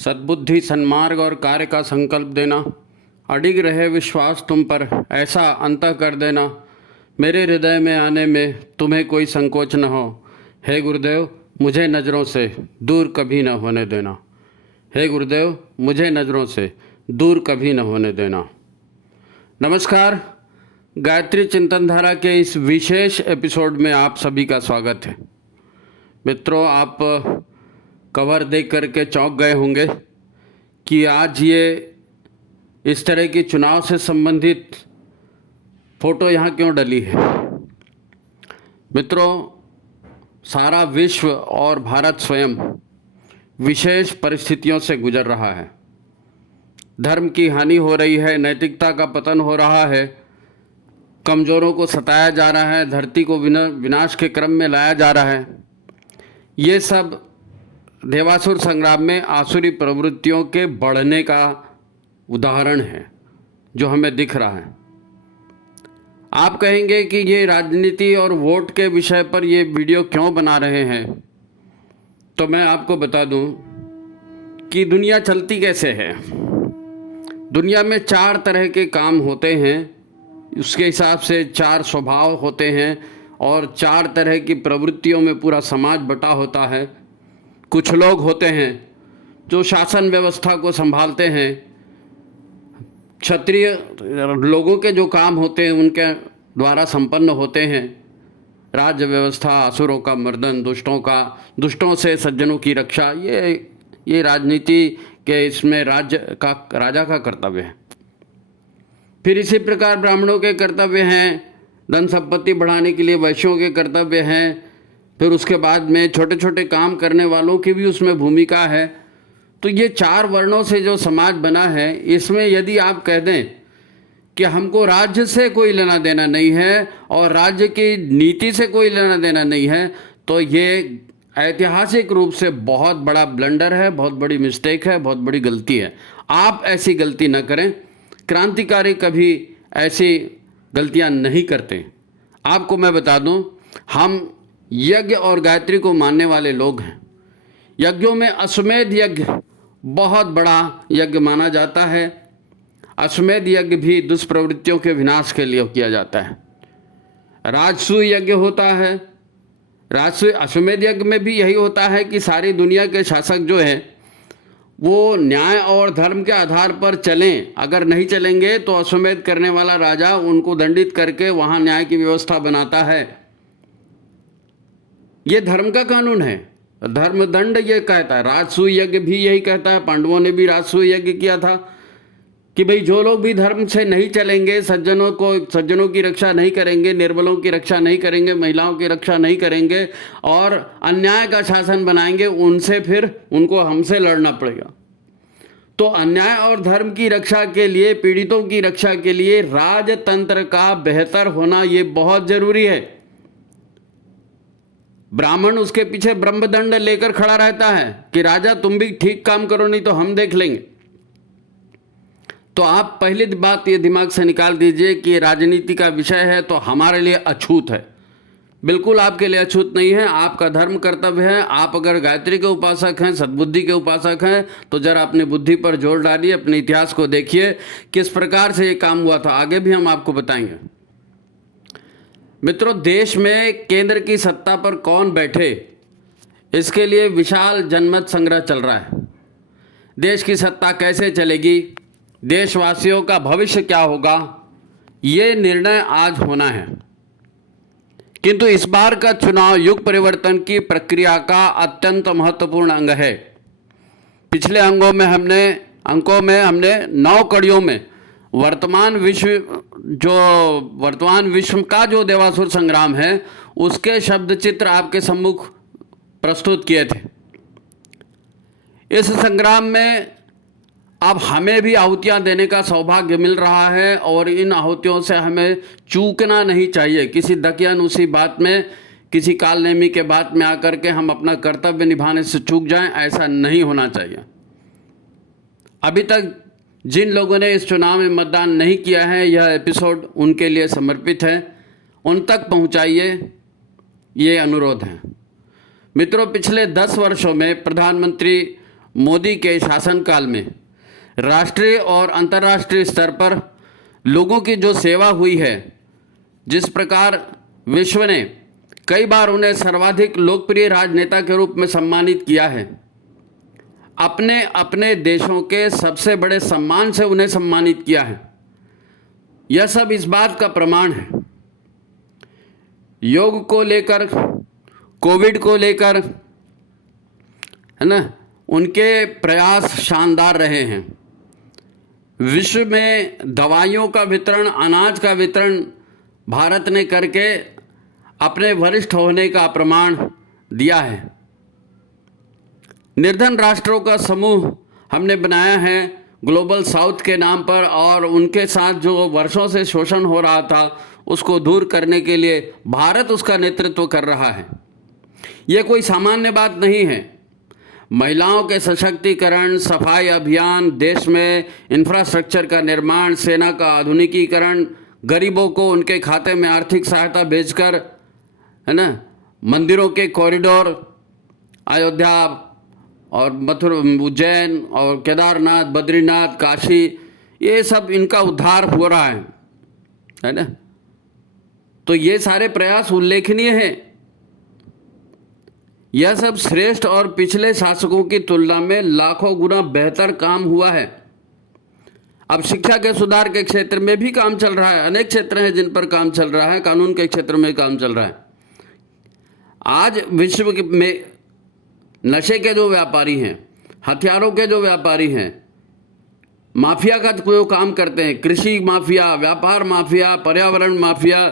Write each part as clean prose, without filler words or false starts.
सद्बुद्धि, सन्मार्ग और कार्य का संकल्प देना, अडिग रहे विश्वास तुम पर, ऐसा अंतः कर देना, मेरे हृदय में आने में तुम्हें कोई संकोच न हो। हे गुरुदेव, मुझे नज़रों से दूर कभी न होने देना। हे गुरुदेव, मुझे नज़रों से दूर कभी न होने देना। नमस्कार, गायत्री चिंतन धारा के इस विशेष एपिसोड में आप सभी का स्वागत है। मित्रों, आप कवर देख करके चौंक गए होंगे कि आज ये इस तरह की चुनाव से संबंधित फ़ोटो यहाँ क्यों डली है। मित्रों, सारा विश्व और भारत स्वयं विशेष परिस्थितियों से गुजर रहा है। धर्म की हानि हो रही है, नैतिकता का पतन हो रहा है, कमज़ोरों को सताया जा रहा है, धरती को विनाश के क्रम में लाया जा रहा है। ये सब देवासुर संग्राम में आसुरी प्रवृत्तियों के बढ़ने का उदाहरण है जो हमें दिख रहा है। आप कहेंगे कि ये राजनीति और वोट के विषय पर ये वीडियो क्यों बना रहे हैं, तो मैं आपको बता दूं कि दुनिया चलती कैसे है। दुनिया में 4 तरह के काम होते हैं, उसके हिसाब से 4 स्वभाव होते हैं और 4 तरह की प्रवृत्तियों में पूरा समाज बटा होता है। कुछ लोग होते हैं जो शासन व्यवस्था को संभालते हैं, क्षत्रिय लोगों के जो काम होते हैं उनके द्वारा संपन्न होते हैं। राज्य व्यवस्था, असुरों का मर्दन, दुष्टों से सज्जनों की रक्षा, ये राजनीति के इसमें राजा का कर्तव्य है। फिर इसी प्रकार ब्राह्मणों के कर्तव्य हैं, धन संपत्ति बढ़ाने के लिए वैश्यों के कर्तव्य हैं। फिर उसके बाद में छोटे छोटे काम करने वालों की भी उसमें भूमिका है। तो ये 4 वर्णों से जो समाज बना है, इसमें यदि आप कह दें कि हमको राज्य से कोई लेना देना नहीं है और राज्य की नीति से कोई लेना देना नहीं है, तो ये ऐतिहासिक रूप से बहुत बड़ा ब्लंडर है, बहुत बड़ी मिस्टेक है, बहुत बड़ी गलती है। आप ऐसी गलती न करें। क्रांतिकारी कभी ऐसी गलतियां नहीं करते। आपको मैं बता दूं, हम यज्ञ और गायत्री को मानने वाले लोग हैं। यज्ञों में अश्वमेध यज्ञ बहुत बड़ा यज्ञ माना जाता है। अश्वमेध यज्ञ भी दुष्प्रवृत्तियों के विनाश के लिए किया जाता है। राजसूय यज्ञ होता है। राजसूय अश्वमेध यज्ञ में भी यही होता है कि सारी दुनिया के शासक जो हैं वो न्याय और धर्म के आधार पर चलें। अगर नहीं चलेंगे तो अश्वमेध करने वाला राजा उनको दंडित करके वहाँ न्याय की व्यवस्था बनाता है। ये धर्म का कानून है। धर्मदंड ये कहता है। राजसूय यज्ञ भी यही कहता है। पांडवों ने भी राजसूय यज्ञ किया था कि भाई जो लोग भी धर्म से नहीं चलेंगे, सज्जनों की रक्षा नहीं करेंगे, निर्बलों की रक्षा नहीं करेंगे, महिलाओं की रक्षा नहीं करेंगे और अन्याय का शासन बनाएंगे, उनसे फिर उनको हमसे लड़ना पड़ेगा। तो अन्याय और धर्म की रक्षा के लिए, पीड़ितों की रक्षा के लिए राजतंत्र का बेहतर होना ये बहुत जरूरी है। ब्राह्मण उसके पीछे ब्रह्मदंड लेकर खड़ा रहता है कि राजा तुम भी ठीक काम करो, नहीं तो हम देख लेंगे। तो आप पहली बात ये दिमाग से निकाल दीजिए कि राजनीति का विषय है तो हमारे लिए अछूत है। बिल्कुल आपके लिए अछूत नहीं है। आपका धर्म कर्तव्य है। आप अगर गायत्री के उपासक हैं, सद्बुद्धि के उपासक हैं, तो जरा अपनी बुद्धि पर जोर डालिए, अपने इतिहास को देखिए किस प्रकार से ये काम हुआ था। आगे भी हम आपको बताएंगे। मित्रों, देश में केंद्र की सत्ता पर कौन बैठे, इसके लिए विशाल जनमत संग्रह चल रहा है। देश की सत्ता कैसे चलेगी, देशवासियों का भविष्य क्या होगा, ये निर्णय आज होना है। किंतु इस बार का चुनाव युग परिवर्तन की प्रक्रिया का अत्यंत महत्वपूर्ण अंग है। पिछले अंकों में हमने 9 कड़ियों में वर्तमान विश्व का जो देवासुर संग्राम है उसके शब्द चित्र आपके सम्मुख प्रस्तुत किए थे। इस संग्राम में अब हमें भी आहुतियां देने का सौभाग्य मिल रहा है और इन आहुतियों से हमें चूकना नहीं चाहिए। किसी दकियानुसी बात में, किसी कालनेमी के बात में आकर के हम अपना कर्तव्य निभाने से चूक जाएं, ऐसा नहीं होना चाहिए। अभी तक जिन लोगों ने इस चुनाव में मतदान नहीं किया है, यह एपिसोड उनके लिए समर्पित है। उन तक पहुंचाइए, ये अनुरोध है। मित्रों, पिछले 10 वर्षों में प्रधानमंत्री मोदी के शासनकाल में राष्ट्रीय और अंतर्राष्ट्रीय स्तर पर लोगों की जो सेवा हुई है, जिस प्रकार विश्व ने कई बार उन्हें सर्वाधिक लोकप्रिय राजनेता के रूप में सम्मानित किया है, अपने अपने देशों के सबसे बड़े सम्मान से उन्हें सम्मानित किया है, यह सब इस बात का प्रमाण है। योग को लेकर, कोविड को लेकर, है ना, उनके प्रयास शानदार रहे हैं। विश्व में दवाइयों का वितरण, अनाज का वितरण भारत ने करके अपने वरिष्ठ होने का प्रमाण दिया है। निर्धन राष्ट्रों का समूह हमने बनाया है ग्लोबल साउथ के नाम पर, और उनके साथ जो वर्षों से शोषण हो रहा था उसको दूर करने के लिए भारत उसका नेतृत्व कर रहा है। ये कोई सामान्य बात नहीं है। महिलाओं के सशक्तिकरण, सफाई अभियान, देश में इंफ्रास्ट्रक्चर का निर्माण, सेना का आधुनिकीकरण, गरीबों को उनके खाते में आर्थिक सहायता भेजकर, है ना, मंदिरों के कॉरिडोर, अयोध्या और मथुरा, उज्जैन और केदारनाथ, बद्रीनाथ, काशी, ये सब इनका उद्धार हो रहा है ना। तो ये सारे प्रयास उल्लेखनीय हैं। यह सब श्रेष्ठ और पिछले शासकों की तुलना में लाखों गुना बेहतर काम हुआ है। अब शिक्षा के सुधार के क्षेत्र में भी काम चल रहा है। अनेक क्षेत्र हैं जिन पर काम चल रहा है। कानून के क्षेत्र में काम चल रहा है। आज विश्व में नशे के जो व्यापारी हैं, हथियारों के जो व्यापारी हैं, माफिया का जो काम करते हैं, कृषि माफिया, व्यापार माफिया, पर्यावरण माफिया,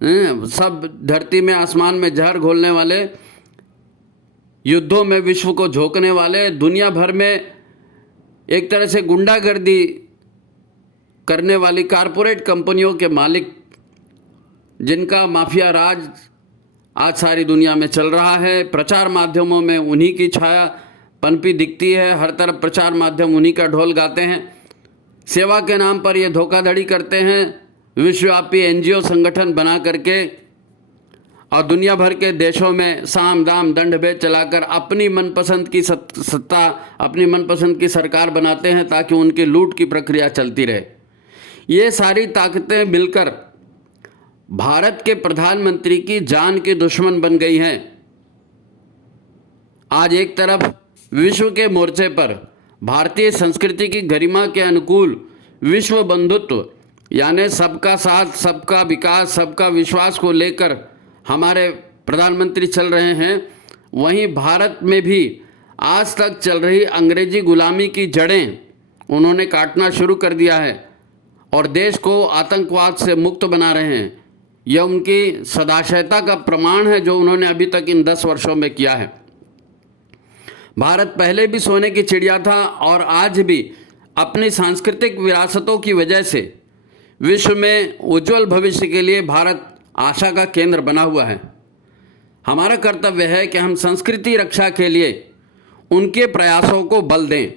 सब धरती में आसमान में जहर घोलने वाले, युद्धों में विश्व को झोंकने वाले, दुनिया भर में एक तरह से गुंडागर्दी करने वाली कारपोरेट कंपनियों के मालिक, जिनका माफिया राज आज सारी दुनिया में चल रहा है। प्रचार माध्यमों में उन्हीं की छाया पनपी दिखती है। हर तरफ प्रचार माध्यम उन्हीं का ढोल गाते हैं। सेवा के नाम पर ये धोखाधड़ी करते हैं, विश्वव्यापी एनजीओ संगठन बना करके, और दुनिया भर के देशों में साम दाम दंड भेद चलाकर अपनी मनपसंद की सत्ता, अपनी मनपसंद की सरकार बनाते हैं ताकि उनकी लूट की प्रक्रिया चलती रहे। ये सारी ताकतें मिलकर भारत के प्रधानमंत्री की जान की दुश्मन बन गई हैं। आज एक तरफ विश्व के मोर्चे पर भारतीय संस्कृति की गरिमा के अनुकूल विश्व बंधुत्व, यानी सबका साथ, सबका विकास, सबका विश्वास को लेकर हमारे प्रधानमंत्री चल रहे हैं, वहीं भारत में भी आज तक चल रही अंग्रेजी गुलामी की जड़ें उन्होंने काटना शुरू कर दिया है और देश को आतंकवाद से मुक्त बना रहे हैं। यह उनकी सदाशयता का प्रमाण है जो उन्होंने अभी तक इन 10 वर्षों में किया है। भारत पहले भी सोने की चिड़िया था और आज भी अपनी सांस्कृतिक विरासतों की वजह से विश्व में उज्जवल भविष्य के लिए भारत आशा का केंद्र बना हुआ है। हमारा कर्तव्य है कि हम संस्कृति रक्षा के लिए उनके प्रयासों को बल दें।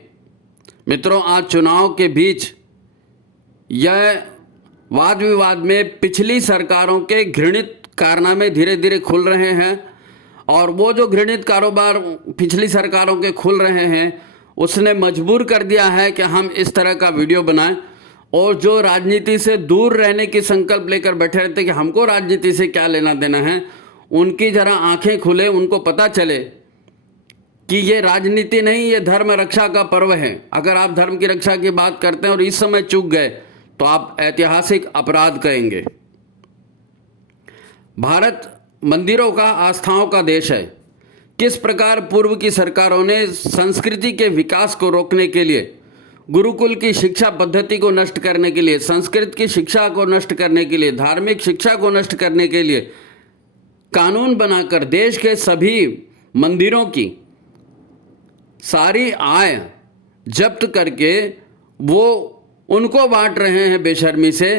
मित्रों, आज चुनाव के बीच यह वाद विवाद में पिछली सरकारों के घृणित कारनामे धीरे धीरे खुल रहे हैं, और वो जो घृणित कारोबार पिछली सरकारों के खुल रहे हैं उसने मजबूर कर दिया है कि हम इस तरह का वीडियो बनाएं। और जो राजनीति से दूर रहने की संकल्प लेकर बैठे रहते कि हमको राजनीति से क्या लेना देना है, उनकी जरा आंखें खुले, उनको पता चले कि ये राजनीति नहीं, ये धर्म रक्षा का पर्व है। अगर आप धर्म की रक्षा की बात करते हैं और इस समय चूक गए तो आप ऐतिहासिक अपराध करेंगे। भारत मंदिरों का, आस्थाओं का देश है। किस प्रकार पूर्व की सरकारों ने संस्कृति के विकास को रोकने के लिए, गुरुकुल की शिक्षा पद्धति को नष्ट करने के लिए, संस्कृत की शिक्षा को नष्ट करने के लिए, धार्मिक शिक्षा को नष्ट करने के लिए कानून बनाकर देश के सभी मंदिरों की सारी आय जब्त करके वो उनको बांट रहे हैं बेशर्मी से,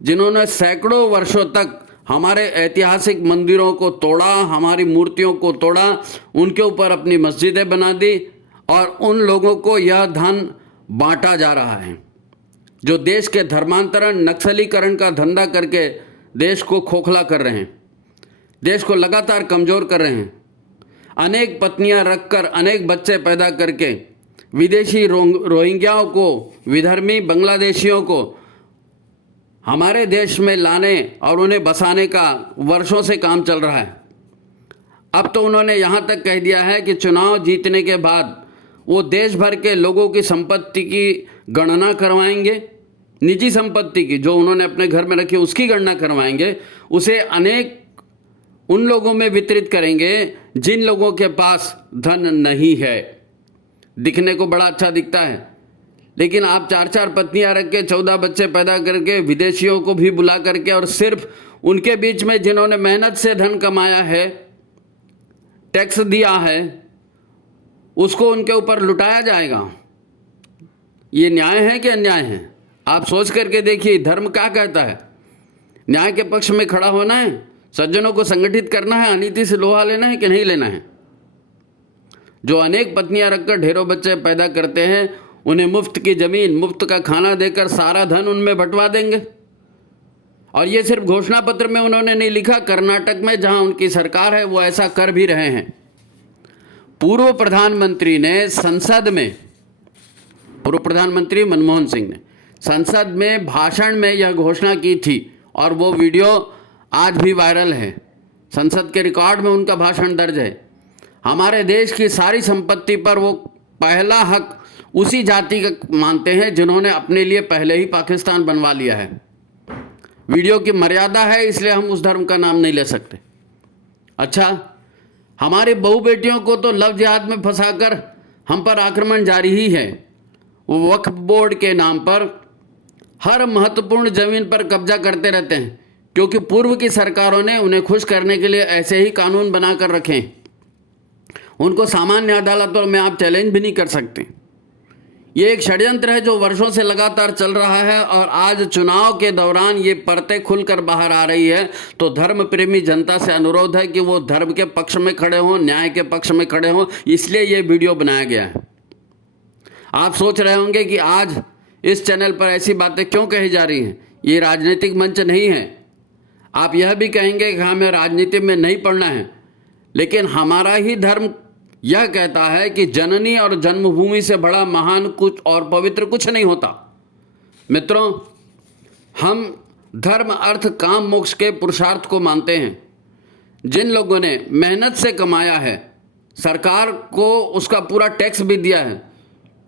जिन्होंने सैकड़ों वर्षों तक हमारे ऐतिहासिक मंदिरों को तोड़ा, हमारी मूर्तियों को तोड़ा, उनके ऊपर अपनी मस्जिदें बना दी, और उन लोगों को यह धन बांटा जा रहा है जो देश के धर्मांतरण, नक्सलीकरण का धंधा करके देश को खोखला कर रहे हैं, देश को लगातार कमज़ोर कर रहे हैं। अनेक पत्नियां रखकर अनेक बच्चे पैदा करके विदेशी रोहिंग्याओं को, विधर्मी बांग्लादेशियों को हमारे देश में लाने और उन्हें बसाने का वर्षों से काम चल रहा है। अब तो उन्होंने यहाँ तक कह दिया है कि चुनाव जीतने के बाद वो देश भर के लोगों की संपत्ति की गणना करवाएंगे, निजी संपत्ति की जो उन्होंने अपने घर में रखी उसकी गणना करवाएंगे, उसे अनेक उन लोगों में वितरित करेंगे जिन लोगों के पास धन नहीं है। दिखने को बड़ा अच्छा दिखता है, लेकिन आप 4-4 पत्नियां रख के 14 बच्चे पैदा करके विदेशियों को भी बुला करके और सिर्फ उनके बीच में जिन्होंने मेहनत से धन कमाया है, टैक्स दिया है, उसको उनके ऊपर लुटाया जाएगा। ये न्याय है कि अन्याय है? आप सोच करके देखिए, धर्म क्या कहता है? न्याय के पक्ष में खड़ा होना है, सज्जनों को संगठित करना है, अनीति से लोहा लेना है कि नहीं लेना है? जो अनेक पत्नियां रखकर ढेरों बच्चे पैदा करते हैं, उन्हें मुफ्त की ज़मीन, मुफ्त का खाना देकर सारा धन उनमें बंटवा देंगे। और ये सिर्फ घोषणा पत्र में उन्होंने नहीं लिखा, कर्नाटक में जहां उनकी सरकार है वो ऐसा कर भी रहे हैं। पूर्व प्रधानमंत्री ने संसद में, पूर्व प्रधानमंत्री मनमोहन सिंह ने संसद में भाषण में यह घोषणा की थी और वो वीडियो आज भी वायरल है। संसद के रिकॉर्ड में उनका भाषण दर्ज है। हमारे देश की सारी संपत्ति पर वो पहला हक उसी जाति का मानते हैं जिन्होंने अपने लिए पहले ही पाकिस्तान बनवा लिया है। वीडियो की मर्यादा है, इसलिए हम उस धर्म का नाम नहीं ले सकते। अच्छा, हमारी बहू बेटियों को तो लव जिहाद में फंसाकर हम पर आक्रमण जारी ही है। वो वक्फ बोर्ड के नाम पर हर महत्वपूर्ण जमीन पर कब्जा करते रहते हैं, क्योंकि पूर्व की सरकारों ने उन्हें खुश करने के लिए ऐसे ही कानून बनाकर रखे हैं। उनको सामान्य अदालतों में आप चैलेंज भी नहीं कर सकते। ये एक षड्यंत्र है जो वर्षों से लगातार चल रहा है और आज चुनाव के दौरान ये परतें खुलकर बाहर आ रही है। तो धर्म प्रेमी जनता से अनुरोध है कि वो धर्म के पक्ष में खड़े हों, न्याय के पक्ष में खड़े हों, इसलिए ये वीडियो बनाया गया है। आप सोच रहे होंगे कि आज इस चैनल पर ऐसी बातें क्यों कही जा रही हैं? ये राजनीतिक मंच नहीं है। आप यह भी कहेंगे कि हमें राजनीति में नहीं पढ़ना है, लेकिन हमारा ही धर्म यह कहता है कि जननी और जन्मभूमि से बड़ा महान कुछ और पवित्र कुछ नहीं होता। मित्रों, हम धर्म, अर्थ, काम, मोक्ष के पुरुषार्थ को मानते हैं। जिन लोगों ने मेहनत से कमाया है, सरकार को उसका पूरा टैक्स भी दिया है,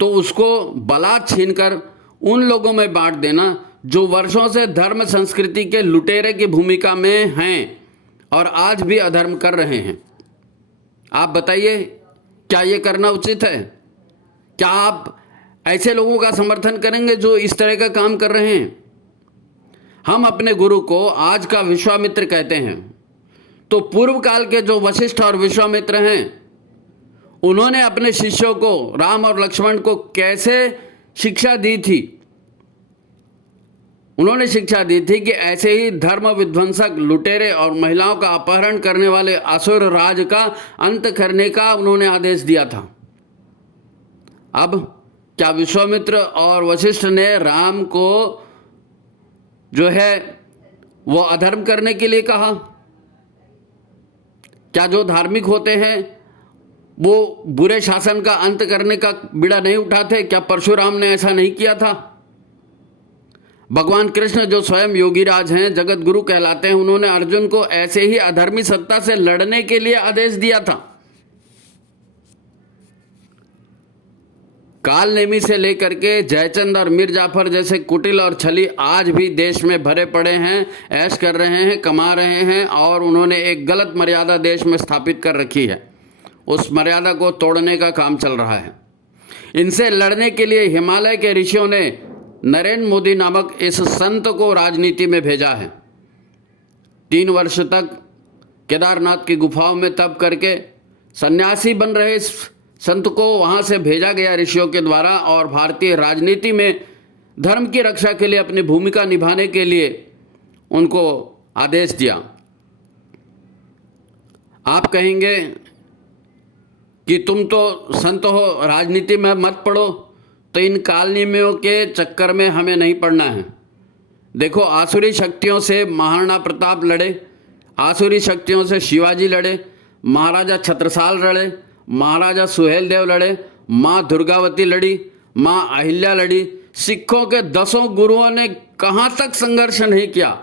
तो उसको बलात् छीनकर उन लोगों में बांट देना जो वर्षों से धर्म संस्कृति के लुटेरे की भूमिका में हैं और आज भी अधर्म कर रहे हैं। आप बताइए, क्या ये करना उचित है? क्या आप ऐसे लोगों का समर्थन करेंगे जो इस तरह का काम कर रहे हैं? हम अपने गुरु को आज का विश्वामित्र कहते हैं, तो पूर्व काल के जो वशिष्ठ और विश्वामित्र हैं, उन्होंने अपने शिष्यों को, राम और लक्ष्मण को कैसे शिक्षा दी थी? उन्होंने शिक्षा दी थी कि ऐसे ही धर्म विध्वंसक, लुटेरे और महिलाओं का अपहरण करने वाले असुर राज का अंत करने का उन्होंने आदेश दिया था। अब क्या विश्वामित्र और वशिष्ठ ने राम को जो है वो अधर्म करने के लिए कहा? क्या जो धार्मिक होते हैं वो बुरे शासन का अंत करने का बीड़ा नहीं उठाते? क्या परशुराम ने ऐसा नहीं किया था? भगवान कृष्ण जो स्वयं योगीराज हैं, जगत गुरु कहलाते हैं, उन्होंने अर्जुन को ऐसे ही अधर्मी सत्ता से लड़ने के लिए आदेश दिया था। काल नेमी से लेकर के जयचंद और मीर जाफर जैसे कुटिल और छली आज भी देश में भरे पड़े हैं, ऐश कर रहे हैं, कमा रहे हैं और उन्होंने एक गलत मर्यादा देश में स्थापित कर रखी है। उस मर्यादा को तोड़ने का काम चल रहा है। इनसे लड़ने के लिए हिमालय के ऋषियों ने नरेंद्र मोदी नामक इस संत को राजनीति में भेजा है। 3 वर्ष तक केदारनाथ की गुफाओं में तप करके सन्यासी बन रहे इस संत को वहाँ से भेजा गया ऋषियों के द्वारा और भारतीय राजनीति में धर्म की रक्षा के लिए अपनी भूमिका निभाने के लिए उनको आदेश दिया। आप कहेंगे कि तुम तो संत हो, राजनीति में मत पढ़ो, तो इन काल नियमों के चक्कर में हमें नहीं पड़ना है। देखो, आसुरी शक्तियों से महाराणा प्रताप लड़े, आसुरी शक्तियों से शिवाजी लड़े, महाराजा छत्रसाल लड़े, महाराजा सुहेलदेव लड़े, माँ दुर्गावती लड़ी, माँ अहिल्या लड़ी। सिखों के 10 गुरुओं ने कहाँ तक संघर्ष नहीं किया।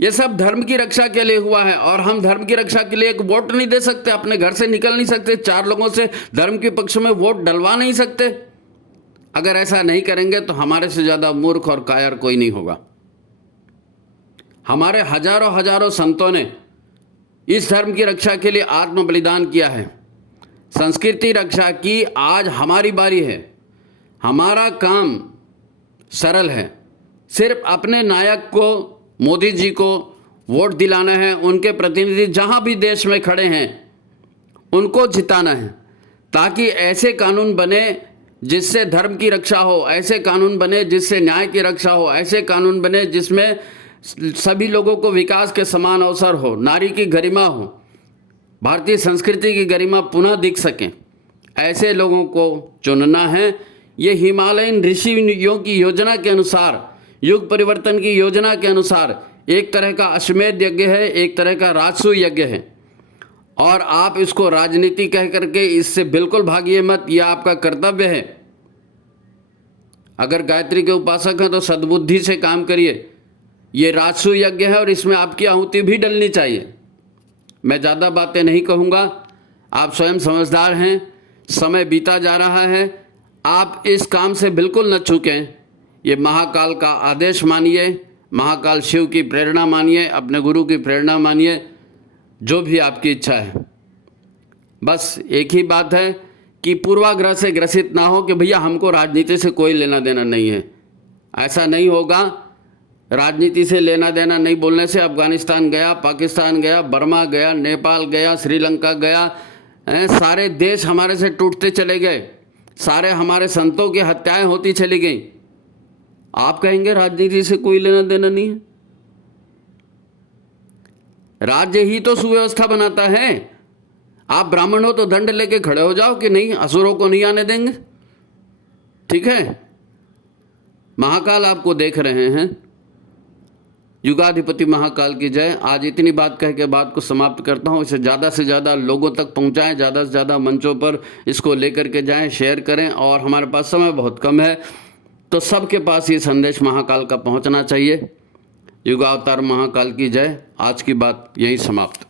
ये सब धर्म की रक्षा के लिए हुआ है। और हम धर्म की रक्षा के लिए एक वोट नहीं दे सकते, अपने घर से निकल नहीं सकते, 4 लोगों से धर्म के पक्ष में वोट डलवा नहीं सकते। अगर ऐसा नहीं करेंगे तो हमारे से ज़्यादा मूर्ख और कायर कोई नहीं होगा। हमारे हजारों हजारों संतों ने इस धर्म की रक्षा के लिए आत्म बलिदान किया है। संस्कृति रक्षा की आज हमारी बारी है। हमारा काम सरल है, सिर्फ अपने नायक को, मोदी जी को वोट दिलाना है। उनके प्रतिनिधि जहां भी देश में खड़े हैं उनको जिताना है, ताकि ऐसे कानून बने जिससे धर्म की रक्षा हो, ऐसे कानून बने जिससे न्याय की रक्षा हो, ऐसे कानून बने जिसमें सभी लोगों को विकास के समान अवसर हो, नारी की गरिमा हो, भारतीय संस्कृति की गरिमा पुनः दिख सके। ऐसे लोगों को चुनना है। ये हिमालयन ऋषियों की योजना के अनुसार, युग परिवर्तन की योजना के अनुसार एक तरह का अश्वमेध यज्ञ है, एक तरह का राजसूय यज्ञ है। और आप इसको राजनीति कह करके इससे बिल्कुल भागिए मत, यह आपका कर्तव्य है। अगर गायत्री के उपासक हैं तो सद्बुद्धि से काम करिए। ये राजसूय यज्ञ है और इसमें आपकी आहुति भी डलनी चाहिए। मैं ज़्यादा बातें नहीं कहूँगा, आप स्वयं समझदार हैं। समय बीता जा रहा है, आप इस काम से बिल्कुल न चूकें। ये महाकाल का आदेश मानिए, महाकाल शिव की प्रेरणा मानिए, अपने गुरु की प्रेरणा मानिए, जो भी आपकी इच्छा है। बस एक ही बात है कि पूर्वाग्रह से ग्रसित ना हो कि भैया हमको राजनीति से कोई लेना देना नहीं है। ऐसा नहीं होगा। राजनीति से लेना देना नहीं बोलने से अफगानिस्तान गया, पाकिस्तान गया, बर्मा गया, नेपाल गया, श्रीलंका गया, सारे देश हमारे से टूटते चले गए, सारे हमारे संतों की हत्याएं होती चली गई। आप कहेंगे राजनीति से कोई लेना देना नहीं है। राज्य ही तो सुव्यवस्था बनाता है। आप ब्राह्मण हो तो दंड लेके खड़े हो जाओ कि नहीं, असुरों को नहीं आने देंगे। ठीक है, महाकाल आपको देख रहे हैं। युगाधिपति महाकाल की जय। आज इतनी बात कह के बात को समाप्त करता हूँ। इसे ज़्यादा से ज़्यादा लोगों तक पहुँचाएं, ज़्यादा से ज़्यादा मंचों पर इसको लेकर के जाएं, शेयर करें। और हमारे पास समय बहुत कम है, तो सबके पास ये संदेश महाकाल का पहुँचना चाहिए। युगावतार महाकाल की जय। आज की बात यहीं समाप्त।